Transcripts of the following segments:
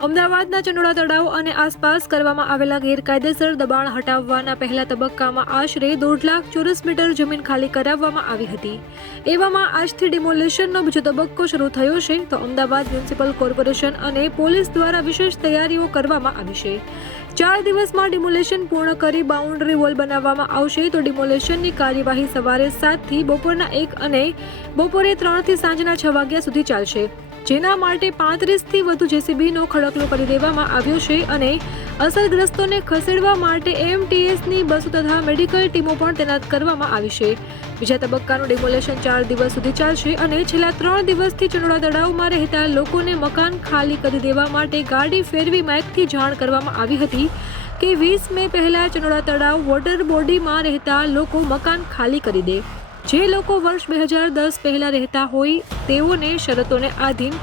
અમદાવાદના ચંડોળા તળાવ અને આસપાસ કરવામાં આવેલા ગેરકાયદેસર દબાણ હટાવવાના પહેલા તબક્કામાં આશરે 1.5 લાખ ચોરસ મીટર જમીન ખાલી કરાવવામાં આવી હતી। એવામાં આજથી ડિમોલિશનનો બીજો તબક્કો શરૂ થયો છે, તો અમદાવાદ મ્યુનિસિપલ કોર્પોરેશન અને પોલીસ દ્વારા વિશેષ તૈયારીઓ કરવામાં આવી છે। 4 દિવસમાં ડિમોલિશન પૂર્ણ કરી બાઉન્ડ્રી વોલ બનાવવામાં આવશે, તો ડિમોલિશનની કાર્યવાહી સવારે 7 થી બપોરના 1 અને બપોરે 3 થી સાંજના 6 વાગ્યા સુધી ચાલશે, જેના માટે 35 થી વધુ જેસીબીનો ખડકલો કરી દેવામાં આવ્યો છે અને અસરગ્રસ્તોને ખસેડવા માટે એમટીએસની બસો તથા મેડિકલ ટીમો પણ તૈનાત કરવામાં આવી છે। બીજા તબક્કાનું ડિમોલેશન 4 દિવસ સુધી ચાલશે અને છેલ્લા 3 દિવસથી ચંડોળા તળાવમાં રહેતા લોકોને મકાન ખાલી કરી દેવા માટે ગાડી ફેરવી માઇકથી જાણ કરવામાં આવી હતી કે 20 મે પહેલા ચંડોળા તળાવ વોટર બોડીમાં રહેતા લોકો મકાન ખાલી કરી દે। જે લોકો વર્ષ 2010 પહેલા રહેતા હોય તેઓને શરતોને આધીન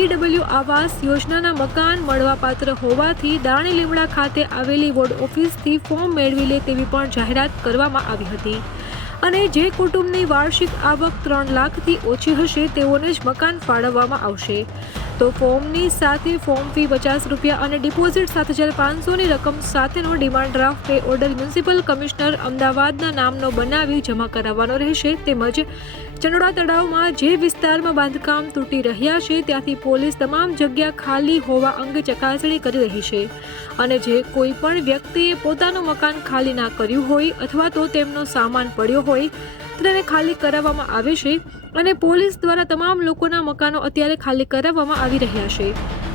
ઈડબ્લ્યુ આવાસ યોજનાના મકાન મળવાપાત્ર હોવાથી દાણી લીમડા ખાતે આવેલી વોર્ડ ઓફિસથી ફોર્મ મેળવી લે તેવી પણ જાહેરાત કરવામાં આવી હતી અને જે કુટુંબની વાર્ષિક આવક 3 લાખથી ઓછી હશે તેઓને જ મકાન ફાળવવામાં આવશે। તો ફોર્મની સાથે ફોર્મ ફી ₹50 અને ડિપોઝિટ 7,500ની રકમ સાથેનો demand draft pay order municipal commissioner અમદાવાદના નામનો બનાવી જમા કરાવવાનો રહેશે। તેમજ ચંડોળા તળાવમાં જે વિસ્તારમાં બાંધકામ તૂટી રહ્યા છે ત્યાંથી પોલીસ તમામ જગ્યા ખાલી હોવા અંગે ચકાસણી કરી રહી છે અને જે કોઈ પણ વ્યક્તિએ પોતાનું મકાન ખાલી ના કર્યું હોય અથવા તો તેમનો સામાન પડ્યો હોય તો તેને ખાલી કરાવવામાં આવે છે અને પોલીસ દ્વારા તમામ લોકોના મકાનો અત્યારે ખાલી કરાવવામાં આવી રહ્યા છે।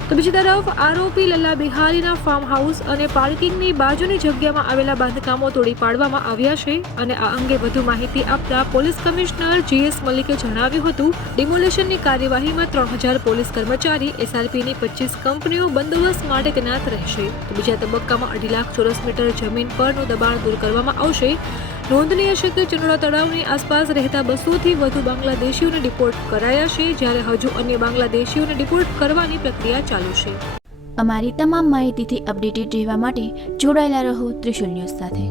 તો બીજી તરફ આરોપી લલ્લા બિહારીના ફાર્મ હાઉસ અને પાર્કિંગની બાજુની જગ્યામાં આવેલા બાંધકામો તોડી પાડવામાં આવ્યા છે અને આ અંગે વધુ માહિતી આપતા પોલીસ કમિશનર જીએસ મલિકે જણાવ્યું હતું, ડિમોલેશનની કાર્યવાહીમાં 3000 પોલીસ કર્મચારી, એસઆરપીની 25 કંપનીઓ બંદોબસ્ત માટે તૈનાત રહેશે। તો બીજા તબક્કામાં 2.5 લાખ ચોરસ મીટર જમીન પરનું દબાણ દૂર કરવામાં આવશે। નોંધનીય છે કે ચંડોળા તળાવની આસપાસ રહેતા 200 થી વધુ બાંગ્લાદેશીઓને ડિપોર્ટ કરાયા છે, જ્યારે હજુ અન્ય બાંગ્લાદેશીઓને ડિપોર્ટ કરવાની પ્રક્રિયા ચાલુ છે। અમારી તમામ માહિતીથી અપડેટેડ રહેવા માટે જોડાયેલા રહો ત્રિશુલ ન્યૂઝ સાથે।